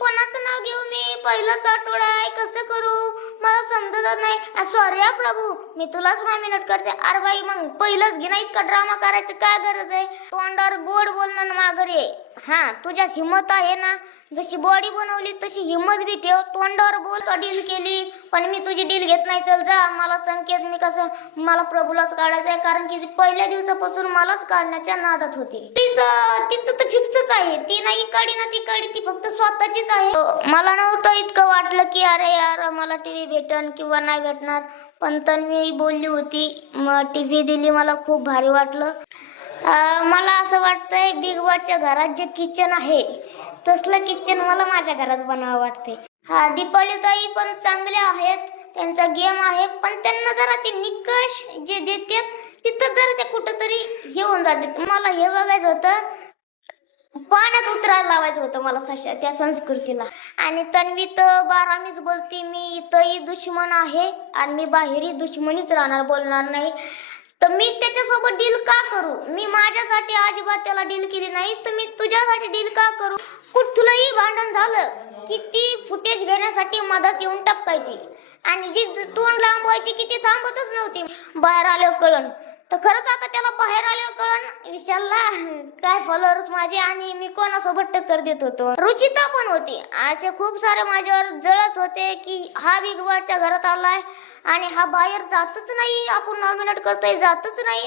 कोणाचं नाव घेऊ मी? पहिलाच आठवडा आहे, कसं करू मला समजत नाही. सॉरी हा प्रभू, मी तुलाच नॉमिनेट करते. अरे बाई मग पहिलंच घे ना, इतका ड्रामा करायची काय गरज आहे? तोंडावर गोड बोलणं माघारी. हा तुझ्यात हिंमत आहे ना, जशी बॉडी बनवली तशी हिंमत बी ठेव. तोंडावर बोल, डील केली पण मी तुझी डील घेत नाही. चल जा, मला संकेत मी कसं मला प्रभूलाच काढायचं आहे, कारण की पहिल्या दिवसापासून मलाच काढण्याच्या नादात होती. तिचं तर फिक्सच आहे, ती नाही काढी ना ती काढी, ती फक्त स्वतःचीच आहे. मला नव्हतं इतकं वाटलं की अरे यार मला टीव्ही भेटन किंवा नाही भेटणार, पण तन्वी बोलली होती, मग टीव्ही दिली. मला खूप भारी वाटलं. मला असं वाटतंय बिग बॉसच्या घरात जे किचन आहे तसलं किचन मला माझ्या घरात बनावं वाटते. हा दीपाली ताई पण चांगल्या आहेत, त्यांचा गेम आहे, पण त्यांना जरा ते निकष जे देतात तिथं जरा ते कुठंतरी हे होऊन जाते. मला हे बघायचं होतं, पाण्यात उतरायला लावायचं होतं मला त्या संस्कृतीला. आणि तन्वी तर बारामीच बोलते, मी इथंही दुश्मन आहे आणि मी बाहेरही दुश्मनीच राहणार, बोलणार नाही. तर मी त्याच्यासोबत डील का करू? मी माझ्यासाठी अजिबात त्याला डील केली नाही, तर मी तुझ्यासाठी डील का करू? कुठलंही भांडण झालं की ती फुटेज घेण्यासाठी मदत येऊन टपकायची, आणि जी तोंड लांब व्हायची की ती थांबतच नव्हती. बाहेर आल्यावर कळण, तर खरंच आता त्याला बाहेर आल्यावर कळण विशालला काय फॉलोअर्स माझे आणि मी कोणासोबत टक्कर देत होतो. रुचिता पण होती, असे खूप सारे माझ्यावर जळत होते की हा बिग बॉसच्या घरात आलाय आणि हा बाहेर जातच नाही, आपण नॉमिनेट करतोय जातच नाही.